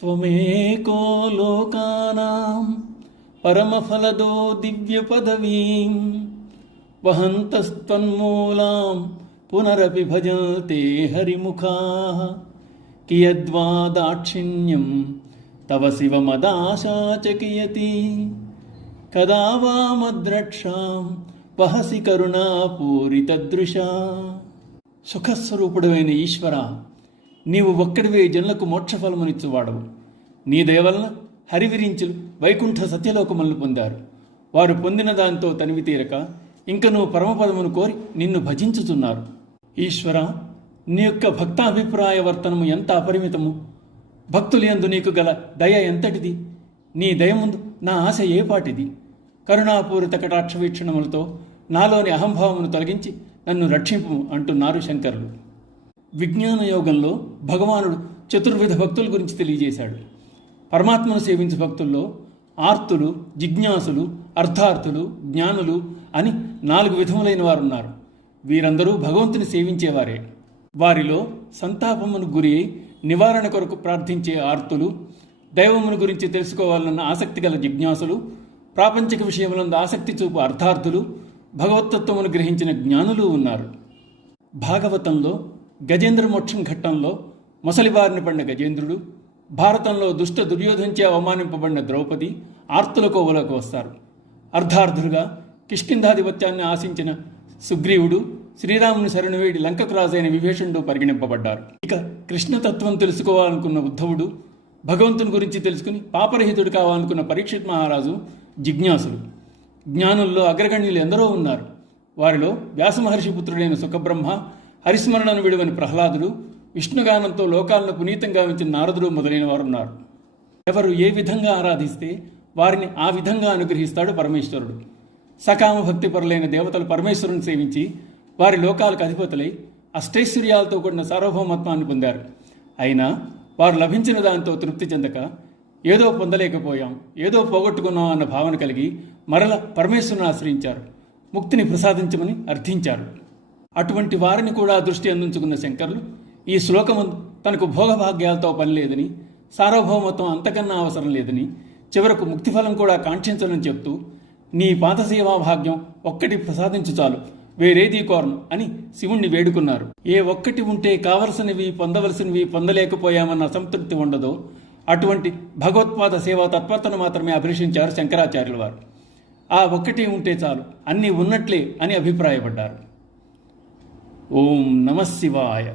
త్వమేకో లోకానాం పరమఫలదో దివ్యపదవీం వహంతస్త్వన్మూలాం పునరపి భజంతే హరిముఖాః కియద్వా దాక్షిణ్యం తవ శివమదాశా చ కియతి కదా వా మద్రక్షాం వహసి కరుణాపూరితదృశా. సుఖస్వరూపుడమైన ఈశ్వర, నీవు ఒక్కడివే జనులకు మోక్షఫలమునిచ్చువాడవు. నీ దయవలన హరివిరించులు వైకుంఠ సత్యలోకములను పొందారు. వారు పొందిన దాంతో తనివి తీరక ఇంకనూ పరమపదమును కోరి నిన్ను భజించుచున్నారు. ఈశ్వర, నీ యొక్క భక్తాభిప్రాయ వర్తనము ఎంత అపరిమితము! భక్తులు యందు నీకు గల దయ ఎంతటిది! నీ దయ ముందు నా ఆశ ఏపాటిది! కరుణాపూరిత కటాక్ష వీక్షణములతో నాలోని అహంభావమును తొలగించి నన్ను రక్షింపు అంటున్నారు శంకరులు. విజ్ఞాన యోగంలో భగవానుడు చతుర్విధ భక్తుల గురించి తెలియజేశాడు. పరమాత్మను సేవించే భక్తుల్లో ఆర్తులు, జిజ్ఞాసులు, అర్థార్థులు, జ్ఞానులు అని 4 విధములైన వారున్నారు. వీరందరూ భగవంతుని సేవించేవారే. వారిలో సంతాపమును గురి నివారణ కొరకు ప్రార్థించే ఆర్తులు, దైవమును గురించి తెలుసుకోవాలన్న ఆసక్తి గల జిజ్ఞాసులు, ప్రాపంచిక విషయములందు ఆసక్తి చూపు అర్థార్థులు, భగవతత్వమును గ్రహించిన జ్ఞానులు ఉన్నారు. భాగవతంలో గజేంద్ర మోక్షం ఘట్టంలో మొసలిబారిన పడిన గజేంద్రుడు, భారతంలో దుష్ట దుర్యోధంచే అవమానింపబడిన ద్రౌపది ఆర్తుల కోవలోకి వస్తారు. అర్ధార్థులుగా కిష్కింధాధిపత్యాన్ని ఆశించిన సుగ్రీవుడు, శ్రీరాముని శరణు వేడి లంకకు రాజైన విభీషణుడు పరిగణింపబడ్డారు. ఇక కృష్ణతత్వం తెలుసుకోవాలనుకున్న ఉద్ధవుడు, భగవంతుని గురించి తెలుసుకుని పాపరహితుడు కావాలనుకున్న పరీక్షిత్ మహారాజు జిజ్ఞాసులు. జ్ఞానుల్లో అగ్రగణ్యులు ఎందరో ఉన్నారు. వారిలో వ్యాసమహర్షి పుత్రుడైన సుఖబ్రహ్మ, హరిస్మరణను విడువని ప్రహ్లాదుడు, విష్ణుగానంతో లోకాలను పునీతంగా ఉంచిన నారదుడు మొదలైన వారు ఉన్నారు. ఎవరు ఏ విధంగా ఆరాధిస్తే వారిని ఆ విధంగా అనుగ్రహిస్తాడు పరమేశ్వరుడు. సకామ భక్తి పరులైన దేవతలు పరమేశ్వరుని సేవించి వారి లోకాలకు అధిపతులై అష్టైశ్వర్యాలతో కూడిన సార్వభౌమత్వాన్ని పొందారు. అయినా వారు లభించిన దాంతో తృప్తి చెందక ఏదో పొందలేకపోయాం, ఏదో పోగొట్టుకున్నాం అన్న భావన కలిగి మరల పరమేశ్వరుని ఆశ్రయించారు. ముక్తిని ప్రసాదించమని అర్థించారు. అటువంటి వారిని కూడా దృష్టి అందించుకున్న శంకరులు ఈ శ్లోకమందు తనకు భోగభాగ్యాలతో పని లేదని, సార్వభౌమత్వం అంతకన్నా అవసరం లేదని, చివరకు ముక్తిఫలం కూడా కాంక్షించాలని చెప్తూ నీ పాదసేవా భాగ్యం ఒక్కటి ప్రసాదించు చాలు, వేరేదీ కోరను అని శివుణ్ణి వేడుకున్నారు. ఏ ఒక్కటి ఉంటే కావలసినవి పొందవలసినవి పొందలేకపోయామన్న అసంతృప్తి ఉండదో అటువంటి భగవత్పాద సేవా తత్పరతను మాత్రమే అభిలషించారు శంకరాచార్యుల వారు. ఆ ఒక్కటి ఉంటే చాలు, అన్నీ ఉన్నట్లే అని అభిప్రాయపడ్డారు. ఓం నమః శివాయ.